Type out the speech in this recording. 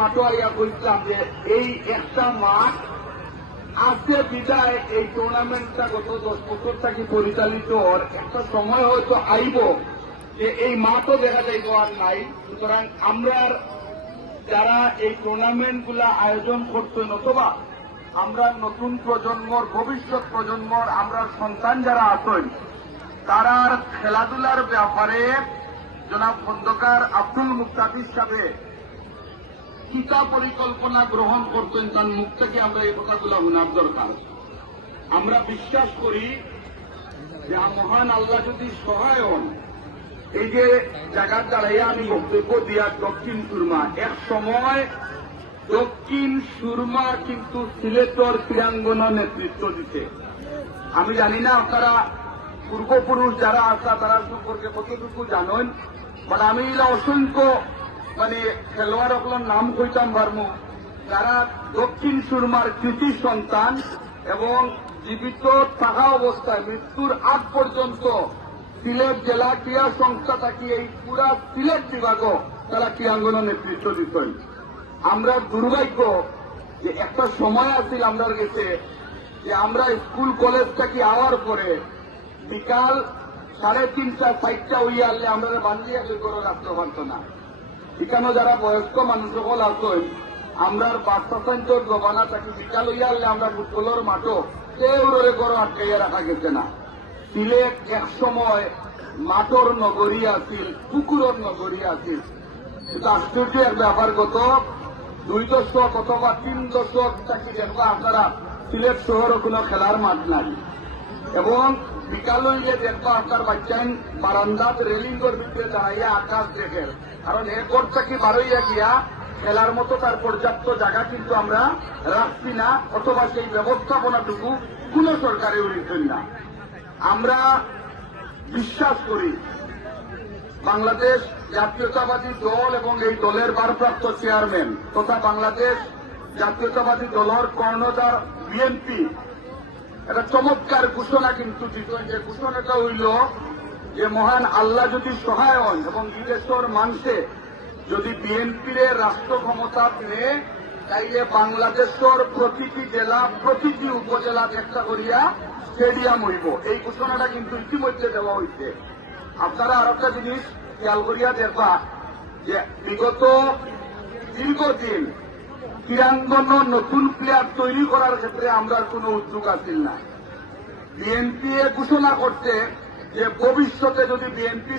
মাঠে আইয়া কইতাম যে এই একটা মাঠ আছে বিদায় এই টুর্নামেন্টটা গত 10 বছর থেকে পরিচালিত একটা সময় হয়তো আইব যে এই মাঠও দেখা যাইব আর নাই। সুতরাং আমরা যারা এই টুর্নামেন্ট গুলা আয়োজন করতেন অথবা আমরা নতুন প্রজন্মর ভবিষ্যৎ প্রজন্মর আমরা সন্তান যারা আছেন তারার খেলাধুলার ব্যাপারে জনাব খন্দকার আব্দুল মুক্তাদির সাহেব কিতা পরিকল্পনা গ্রহণ করতেন তার মুখ থেকে আমরা এই কথাগুলো শোনার দরকার। আমরা বিশ্বাস করি যে মহান আল্লাহ যদি সহায় হন, এই যে জায়গার দাঁড়াইয়া আমি বক্তব্য দিয়া দক্ষিণ সুরমা এক সময় দক্ষিণ সুরমা কিন্তু সিলেটর ক্রীড়াঙ্গন নেতৃত্ব দিতে। আমি জানি না আপনারা পূর্বপুরুষ যারা আসা তারা সম্পর্কে কতটুকু জানেন, বাট আমি অসংখ্য খেলোয়াড় সকলের নাম কইতাম পারমু যারা দক্ষিণ সুরমার কৃতি সন্তান এবং জীবিত থাকা অবস্থায় মৃত্যুর আগ পর্যন্ত সিলেট জেলা ক্রীড়া সংস্থা থাকি এই পুরা সিলেট বিভাগও তারা ক্রীড়াঙ্গন নেতৃত্ব দিতেন। আমরা দুর্ভাগ্য যে একটা সময় আছিল আমরা গেছে যে আমরা স্কুল কলেজ থেকে আওয়ার পরে বিকাল 3:30 4টা হইয়া আনলে আমরা বান্ধিয়া করে রাখতে পারত না। এখানে যারা বয়স্ক মানুষ সকল আসেন আমরা বাচ্চার জমানা থাকি বিকাল হইয়া আনলে আমরা ফুটবলের মাঠও কেউ করে আটকাইয়া রাখা গেছে না। সিলেট এক সময় মাঠর নগরী আছিল, পুকুরের নগরী আছিল। কিন্তু আশ্চর্য এক ব্যাপার, গত 2 দশক অথবা 3 দশক থাকি দেখবা আপনারা সিলেট শহরে কোনো খেলার মাঠ নাই এবং বিকাল হইলে দেখবা আপনার বাচ্চান বারান্দাত রেলিংয়ের ভিতরে দাঁড়াইয়া আকাশ দেখে, কারণ এরপর থেকে বারোইয়া গিয়া খেলার মতো তার পর্যাপ্ত জায়গা কিন্তু আমরা রাখছি না অথবা সেই ব্যবস্থাপনাটুকু কোন সরকারে উঠছেন না। আমরা বিশ্বাস করি বাংলাদেশ জাতীয়তাবাদী দল এবং এই দলের ভারপ্রাপ্ত চেয়ারম্যান তথা বাংলাদেশ জাতীয়তাবাদী দলের কর্ণধার বিএনপি একটা চমৎকার ঘোষণা কিন্তু দিতেন। যে ঘোষণাটা হইল যে মহান আল্লাহ যদি সহায় হন এবং বিদেশের মানুষে যদি বিএনপির রাষ্ট্র ক্ষমতা নেয় তাইলে বাংলাদেশের প্রতিটি জেলা প্রতিটি উপজেলা একটা করিয়া স্টেডিয়াম হইব। এই ঘোষণাটা কিন্তু ইতিমধ্যে দেওয়া হয়েছে। আপনারা আর একটা জিনিস খেয়াল করিয়া দেখবা যে বিগত দীর্ঘদিন ক্রীড়াঙ্গন নতুন প্লেয়ার তৈরি করার ক্ষেত্রে আমরা কোনো উদ্যোগ আসিল না। বিএনপি ঘোষণা করতে যে ভবিষ্যতে যদি বিএনপি